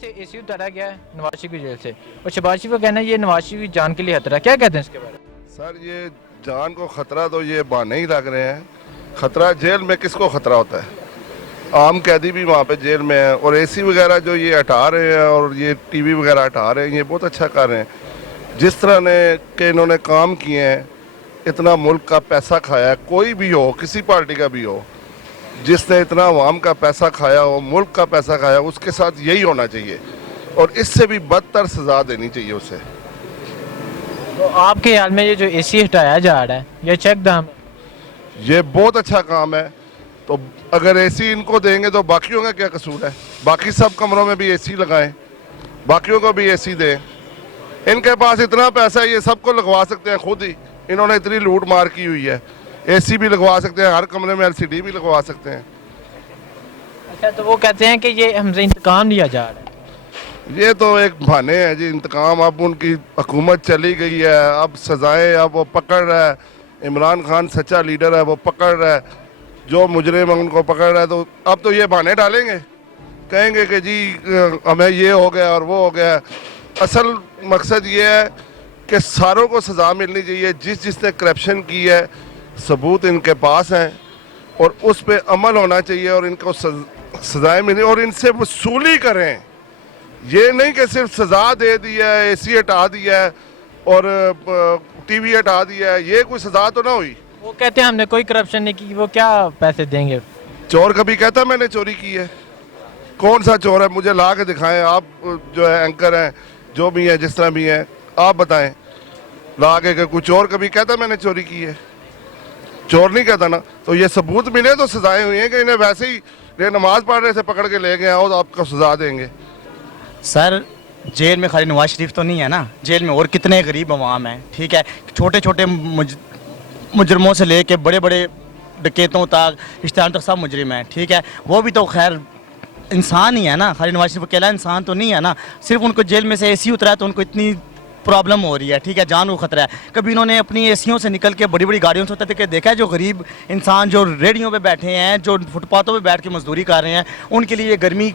से एसी उतारा गया है नवाज शरीफ की जेल से, और शहबाज शरीफ का कहना है ये नवाज शरीफ की जान के लिए खतरा है। क्या कहते हैं इसके बारे में? सर ये जान को ख़तरा तो ये बहाने ही लग रहे हैं। ख़तरा जेल में किसको ख़तरा होता है? आम कैदी भी वहाँ पे जेल में है, और एसी वगैरह जो ये हटा रहे हैं और ये टीवी वगैरह हटा रहे हैं, ये बहुत अच्छा कर रहे हैं। जिस तरह ने के इन्होंने काम किए हैं, इतना मुल्क का पैसा खाया है, कोई भी हो, किसी पार्टी का भी हो, जिसने इतना अवाम का पैसा खाया हो, मुल्क का पैसा खाया, उसके साथ यही होना चाहिए, और इससे भी बदतर सज़ा देनी चाहिए उसे। तो आपके ख्याल में ये जो एसी हटाया जा रहा है ये चेक दाम है? ये बहुत अच्छा काम है। तो अगर एसी इनको देंगे तो बाकियों का क्या कसूर है? बाकी सब कमरों में भी एसी लगाएं, बाकियों को भी एसी दें। इनके पास इतना पैसा है, ये सबको लगवा सकते हैं खुद ही। इन्होंने इतनी लूट मार की हुई है, एसी भी लगवा सकते हैं, हर कमरे में एलसीडी भी लगवा सकते हैं। अच्छा, तो वो कहते हैं कि ये हमसे इंतकाम लिया जा रहा है। ये तो एक बहाने हैं जी, इंतकाम। अब उनकी हुकूमत चली गई है, अब सजाएं अब वो पकड़ रहा है। इमरान खान सच्चा लीडर है, वो पकड़ रहा है, जो मुजरिम है उनको पकड़ रहा है। तो अब तो ये बहाने डालेंगे, कहेंगे कि जी हमें ये हो गया और वो हो गया। असल मकसद ये है कि सारों को सज़ा मिलनी चाहिए। जिसने करप्शन की है, सबूत इनके पास हैं, और उस पर अमल होना चाहिए, और इनको सज़ाएँ मिलें, और इनसे वसूली करें। ये नहीं कि सिर्फ सज़ा दे दी है, एसी हटा दिया है और टीवी हटा दिया है, ये कोई सज़ा तो ना हुई। वो कहते हैं हमने कोई करप्शन नहीं की, वो क्या पैसे देंगे? चोर कभी कहता मैंने चोरी की है? कौन सा चोर है? मुझे ला के दिखाएं। आप जो है एंकर हैं, जो भी हैं, जिस तरह भी हैं, आप बताएं ला के कोई चोर कभी कहता मैंने चोरी की है? चोर नहीं कहता ना। तो ये सबूत मिले तो सजाएं हुई हैं कि इन्हें वैसे ही ये नमाज पढ़ रहे थे पकड़ के ले गए आओ तो आपको सजा देंगे। सर जेल में खाली नवाज शरीफ तो नहीं है ना, जेल में और कितने गरीब अवाम हैं। ठीक है, छोटे छोटे मुजरमों से लेके बड़े बड़े डकैतों तक, रिश्तेदारों तक सब मुजरिम हैं। ठीक है, वो भी तो खैर इंसान ही है ना, खाली नवाज शरीफ अकेला इंसान तो नहीं है ना। सिर्फ उनको जेल में से एसी उतरा है तो उनको इतनी प्रॉब्लम हो रही है। ठीक है, जान को खतरा है। कभी इन्होंने अपनी एसियों से निकल के बड़ी बड़ी गाड़ियों से उतर के देखा है जो गरीब इंसान जो रेडियों पे बैठे हैं, जो फुटपाथों पे बैठ के मजदूरी कर रहे हैं, उनके लिए ये गर्मी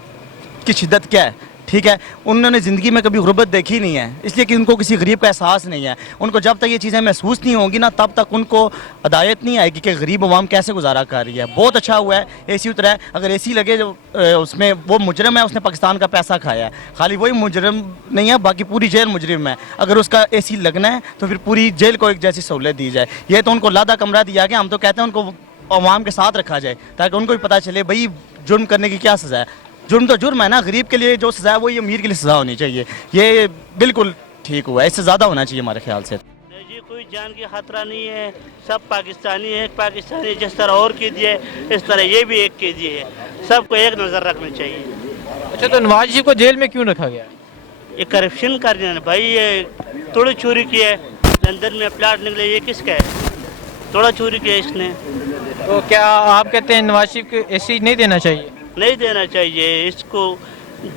की शिद्दत क्या है? ठीक है, उन्होंने ज़िंदगी में कभी गुर्बत देखी नहीं है, इसलिए कि उनको किसी गरीब का एहसास नहीं है। उनको जब तक ये चीज़ें महसूस नहीं होंगी ना, तब तक उनको हदायत नहीं आएगी कि गरीब अवाम कैसे गुजारा कर रही है। बहुत अच्छा हुआ है एसी उतरा है। अगर एसी लगे जो उसमें वो मुजरिम है, उसने पाकिस्तान का पैसा खाया है। खाली वही मुजरिम नहीं है, बाकी पूरी जेल मुजरिम है। अगर उसका एसी लगना है तो फिर पूरी जेल को एक जैसी सहूलत दी जाए। ये तो उनको लादा कमरा दिया गया, हम तो कहते हैं उनको अवाम के साथ रखा जाए ताकि उनको भी पता चले भाई जुर्म करने की क्या सज़ा है। जुर्म तो जुर्म है ना, गरीब के लिए जो सज़ा है वो ये अमीर के लिए सज़ा होनी चाहिए। ये बिल्कुल ठीक हुआ है, इससे ज़्यादा होना चाहिए हमारे ख्याल से। नहीं जी, कोई जान की खतरा नहीं है, सब पाकिस्तानी है। एक पाकिस्तानी जिस तरह और कीजिए इस तरह ये भी एक कीजिए, सबको एक नज़र रखना चाहिए। अच्छा, तो नवाज शरीफ को जेल में क्यों रखा गया? ये करप्शन कर रहे हैं भाई, ये तोड़ा चोरी किया है, लंदन में प्लाट निकले, ये किसका है? तोड़ा चोरी किया इसने। तो क्या आप कहते हैं नवाज शरीफ को एसी नहीं देना चाहिए? नहीं देना चाहिए इसको,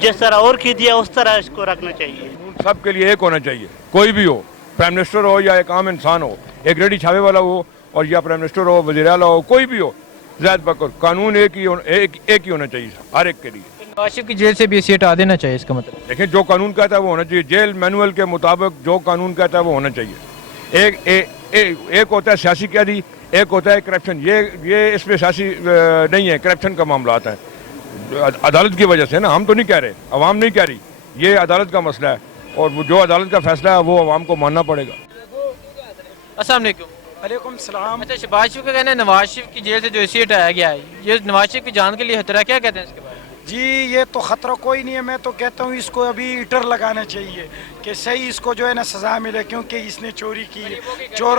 जिस तरह और की दिया उस तरह इसको रखना चाहिए। सब के लिए एक होना चाहिए, कोई भी हो, प्राइम मिनिस्टर हो या एक आम इंसान हो, एक रेडी छावे वाला हो और या प्राइम मिनिस्टर हो, वज़ीर आला हो, कोई भी हो, ज़ायद बकर कानून एक ही होना चाहिए हर एक के लिए। नवाज शरीफ की जेल से भी एसी हटा देना चाहिए, इसका मतलब? देखिए, जो कानून कहता है वो होना चाहिए। जेल मैनुअल के मुताबिक जो कानून कहता है वो होना चाहिए। एक होता है सियासी कैदी, एक होता है करप्शन। ये इसमें सियासी नहीं है, करप्शन का मामला आता है अदालत की वजह से ना। हम तो नहीं कह रहे, अवाम नहीं कह रही, ये अदालत का मसला है, और वो जो अदालत का फैसला है वो अवाम को मानना पड़ेगा। अस्सलाम वालेकुम। वालेकुम सलाम। अच्छा, शहबाज शरीफ का कहना है नवाज शरीफ की जेल से जो एसी हटाया गया है ये नवाज शरीफ की जान के लिए खतरा, क्या कहते हैं इसके बारे में? जी ये तो ख़तरा कोई नहीं है, मैं तो कहता हूँ इसको अभी ईटर लगाना चाहिए कि सही इसको जो है ना सज़ा मिले, क्योंकि इसने चोरी की है। चोर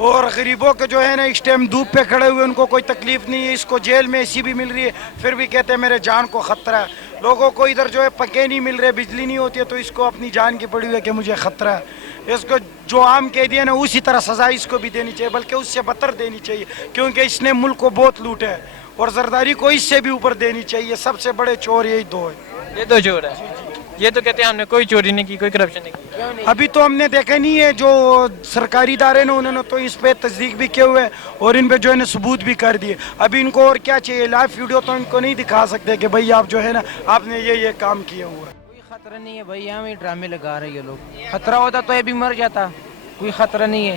और गरीबों के जो है ना इस टाइम धूप पे खड़े हुए उनको कोई तकलीफ नहीं है, इसको जेल में एसी भी मिल रही है, फिर भी कहते हैं मेरे जान को ख़तरा है। लोगों को इधर जो है पक्के नहीं मिल रहे, बिजली नहीं होती है, तो इसको अपनी जान की पड़ी हुई है कि मुझे ख़तरा है। इसको जो आम कैदी है ना उसी तरह सज़ा इसको भी देनी चाहिए, बल्कि उससे बदतर देनी चाहिए, क्योंकि इसने मुल्क को बहुत लूटा है, और जरदारी को इससे भी ऊपर देनी चाहिए। सबसे बड़े चोर यही दो है। ये दो चोर है। ये तो कहते हैं हमने कोई चोरी नहीं की, कोई करप्शन नहीं की। अभी तो हमने देखा नहीं है, जो सरकारी इदारे ने उन्होंने तो इस पे तस्दीक भी किए हुए और इन पे जो है ना सबूत भी कर दिए। अभी इनको और क्या चाहिए? लाइव वीडियो तो इनको नहीं दिखा सकते कि भाई आप जो है ना आपने ये काम किया हुआ है। खतरा नहीं है भाई, यहाँ भी ड्रामे लगा रहे ये लोग। खतरा होता तो ये भी मर जाता, कोई खतरा नहीं है।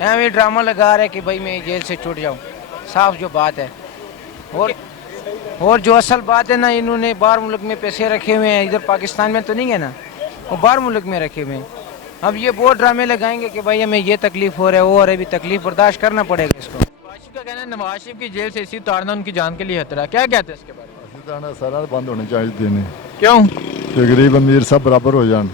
यहाँ भी ड्रामा लगा रहे कि भाई मैं जेल से छूट जाऊँ, साफ जो बात है। और जो असल बात है ना, इन्होंने बाहर मुल्क में पैसे रखे हुए हैं, इधर पाकिस्तान में तो नहीं है ना, वो बाहर मुल्क में रखे हुए हैं। अब ये बहुत ड्रामे लगाएंगे कि भाई हमें ये तकलीफ हो रहा है, वो हो रहा है, भी तकलीफ बर्दाश्त करना पड़ेगा इसको। नवाज शरीफ का कहना है नवाज शरीफ की जेल से इसी उतारना उनकी जान के लिए खतरा, क्या कहते हैं इसके बारे में? सारा बंद होने चाहिए ने क्यों? कि गरीब अमीर सब बराबर हो जान,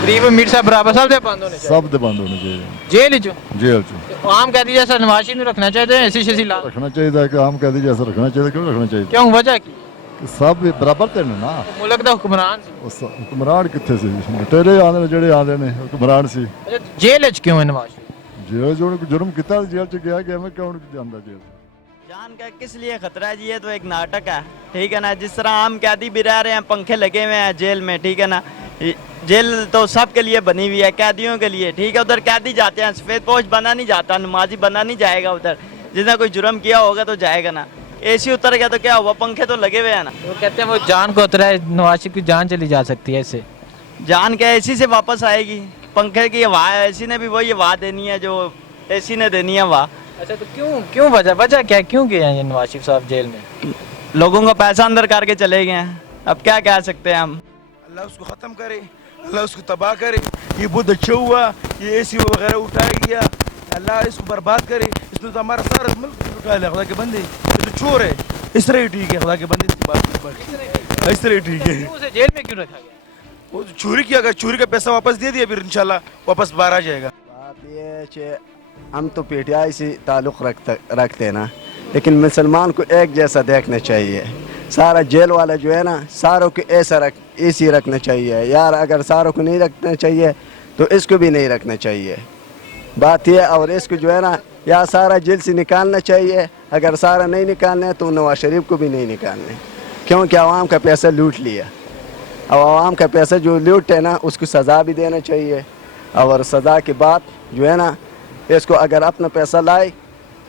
गरीब अमीर साहब बराबर सब दे बंद होने चाहिए, सब दे बंद होने चाहिए। जेल जो जेल च आम कैदी जैसा नवाज शरीफ ने रखना चाहिए, ऐसी शैसी ला रखना चाहिए कि आम कैदी जैसा रखना चाहिए। क्यों रखना चाहिए? क्यों, वजह की? कि सब बराबर थे ना। मुल्क का हुक्मरान सी। उस हुक्मरान कितने से तेरे आंदे ने जेड़े आंदे ने हुक्मरान सी। अच्छा, जेल च क्यों है नवाज शरीफ? जेल जो जुर्म किया जेल च गया कि मैं क्यों जांदा जेल? जान का किस लिए खतरा है जी? ये तो एक नाटक है, ठीक है ना। जिस तरह आम कैदी भी रह रहे हैं, पंखे लगे हुए हैं जेल में, ठीक है ना। जेल तो सबके लिए बनी हुई है, कैदियों के लिए, ठीक है। उधर कैदी जाते हैं, सफ़ेद पोश बना नहीं जाता, नमाजी बना नहीं जाएगा उधर। जिसने कोई जुर्म किया होगा तो जाएगा ना। एसी उतर गया तो क्या हुआ, पंखे तो लगे हुए हैं ना। वो कहते हैं वो जान को उतरा है, नवाज शरीफ की जान चली जा सकती है इससे। जान क्या एसी से वापस आएगी? पंखे की हवा है, एसी ने भी वही हवा देनी है जो एसी ने देनी है हवा। अच्छा, तो क्यों वजह क्या है, क्यों गए हैं ये नवाज शरीफ साहब जेल में? लोगों का पैसा अंदर करके चले गए हैं, अब क्या कह सकते हैं हम। अल्लाह उसको ख़त्म करे, अल्लाह उसको तबाह करे। ये बहुत अच्छा हुआ, ये एसी वगैरह उठाया गया, अल्लाह इसको बर्बाद करे। इसने तो हमारा सारा मुल्क उठा लिया, खुदा के बंदे। ये तो चोर है, इस तरह ही ठीक है, खुदा के बंदे इसकी बात इस तरह ही ठीक है। उसे जेल में क्यों रखा गया? वो चोरी किया, अगर चोरी का पैसा वापस दे दिया फिर इंशाल्लाह वापस बाहर आ जाएगा। बात ये है कि हम तो पीटीआई से ताल्लुक़ रखते हैं ना, लेकिन मुसलमान को एक जैसा देखना चाहिए। सारा जेल वाला जो है ना, सारों को ऐसी रखना चाहिए यार। अगर सारों को नहीं रखना चाहिए तो इसको भी नहीं रखना चाहिए, बात यह। और इसको जो है ना, या सारा जेल से निकालना चाहिए, अगर सारा नहीं निकालना है तो नवाज शरीफ को भी नहीं निकालना, क्योंकि आवाम का पैसा लूट लिया। अब आवाम का पैसा जो लूटे ना, उसको सज़ा भी देना चाहिए। और सज़ा के बाद जो है ना, इसको अगर अपना पैसा लाए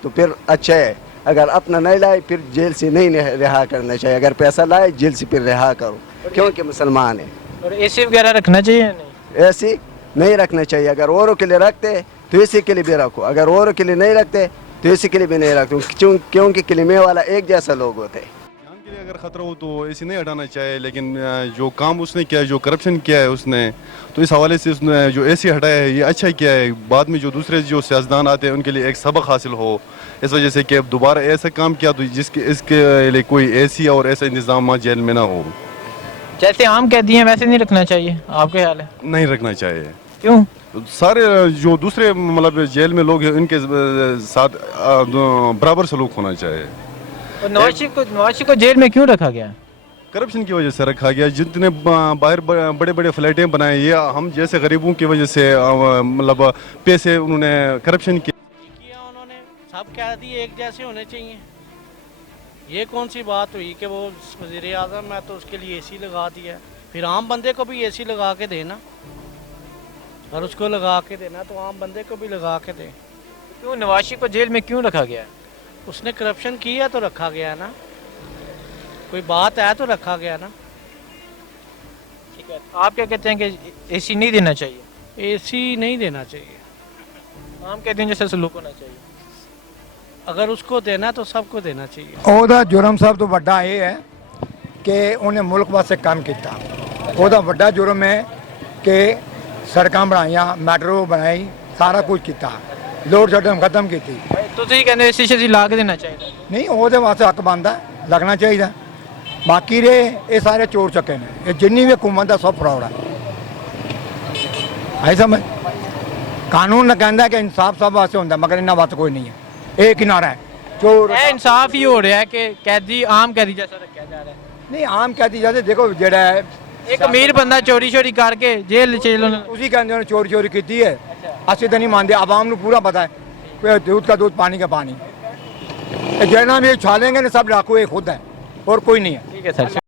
तो फिर अच्छा है, अगर अपना नहीं लाए फिर जेल से नहीं रिहा करना चाहिए। अगर पैसा लाए जेल से फिर रिहा करो, क्योंकि मुसलमान है। और एसी वगैरह रखना चाहिए या नहीं? ऐसी नहीं रखना चाहिए। अगर औरों के लिए रखते तो इसी के लिए भी रखो, अगर औरों के लिए नहीं रखते तो इसी के लिए भी नहीं रखते, क्योंकि कलिमे वाला एक जैसा लोग होते हैं। जान के लिए अगर ख़तरा हो तो ऐसे नहीं हटाना चाहिए, लेकिन जो काम उसने किया है, जो करप्शन किया है उसने, तो इस हवाले से उसने जो ऐसे हटाया है ये अच्छा किया है। बाद में जो दूसरे जो सियासतदान आते हैं उनके लिए एक सबक हासिल हो, इस वजह से कि अब दोबारा ऐसा काम किया तो इसके लिए कोई ऐसी और ऐसा इंतज़ाम जेल में ना हो। जैसे आम कैदी हैं वैसे नहीं रखना चाहिए, आपके ख्याल है? नहीं रखना चाहिए। क्यों? सारे जो दूसरे मतलब जेल में लोग हैं उनके साथ बराबर सलूक होना चाहिए। और नवाज शरीफ को जेल में क्यों रखा गया? करप्शन की वजह से रखा गया। जितने बाहर बड़े बड़े फ्लैटें बनाए, ये हम जैसे गरीबों की वजह से मतलब पैसे उन्होंने करप्शन किया उन्होंने। सब कैदी एक जैसे होने चाहिए। ये कौन सी बात हुई कि वो वज़ीर आज़म है तो उसके लिए एसी लगा दिया, फिर आम बंदे को भी एसी लगा के देना, और उसको लगा के देना तो आम बंदे को भी लगा के दें। क्यों नवाज शरीफ को जेल में क्यों रखा गया? उसने करप्शन किया तो रखा गया ना, कोई बात है तो रखा गया ना। ठीक है, आप क्या कहते हैं कि एसी नहीं देना चाहिए? एसी नहीं देना चाहिए, आम कैदियों जैसा सलूक होना चाहिए। अगर उसको देना तो सबको देना चाहिए। ਉਹਦਾ ਜੁਰਮ ਸਭ ਤੋਂ ਵੱਡਾ ਇਹ ਹੈ ਕਿ ਉਹਨੇ ਮੁਲਕ ਵਾਸਤੇ ਕੰਮ ਕੀਤਾ। ਉਹਦਾ ਵੱਡਾ ਜੁਰਮ ਹੈ ਕਿ ਸੜਕਾਂ ਬਣਾਈਆਂ, ਮੈਟਰੋ ਬਣਾਈ, ਸਾਰਾ ਕੁਝ ਕੀਤਾ, ਲੋਡ ਸ਼ੈਡਿੰਗ ਖਤਮ ਕੀਤੀ। ਤੁਸੀਂ ਕਹਿੰਦੇ ਏਸੀ ਸ਼ੇਸੀ ਲਾ ਕੇ ਦੇਣਾ ਚਾਹੀਦਾ? ਨਹੀਂ, ਉਹਦੇ ਵਾਸਤੇ ਹੱਕ ਬਣਦਾ, ਲੱਗਣਾ ਚਾਹੀਦਾ। ਬਾਕੀ ਰੇ ਇਹ ਸਾਰੇ ਚੋਰ ਚੱਕੇ ਨੇ, ਇਹ ਜਿੰਨੀ ਵੀ ਹਕੂਮਤ ਦਾ ਸਭ ਫਰਾਡ ਹੈ। ਆਈ ਸਮਝ? ਕਾਨੂੰਨ ਕਹਿੰਦਾ ਕਿ ਇਨਸਾਫ ਸਭ ਵਾਸਤੇ ਹੁੰਦਾ, ਮਗਰ ਇਹਨਾਂ ਵਾਸਤੇ ਕੋਈ ਨਹੀਂ ਹੈ। ਇਹ ਕਿਨਾਰਾ ਹੈ ਚੋਰ। ਇਹ ਇਨਸਾਫ ਹੀ ਹੋ ਰਿਹਾ ਹੈ ਕਿ कैदी आम कैदी जैसा रखा जा रहा है। ਨਹੀਂ, ਆਮ ਕੈਦੀ ਜੈਸੇ ਦੇਖੋ ਜਿਹੜਾ ਹੈ एक अमीर बंदा चोरी शोरी करके जेल चलो। ਤੁਸੀਂ ਕਹਿੰਦੇ ਹੋ ਚੋਰੀ ਚੋਰੀ ਕੀਤੀ ਹੈ, ਅਸੀਂ ਤਾਂ ਨਹੀਂ ਮੰਨਦੇ। ਆਵਾਮ ਨੂੰ ਪੂਰਾ ਪਤਾ है दूध का दूध पानी का पानी। जितना भी छालेंगे ना सब डाकू एक खुद है और कोई नहीं है। ठीक है सर।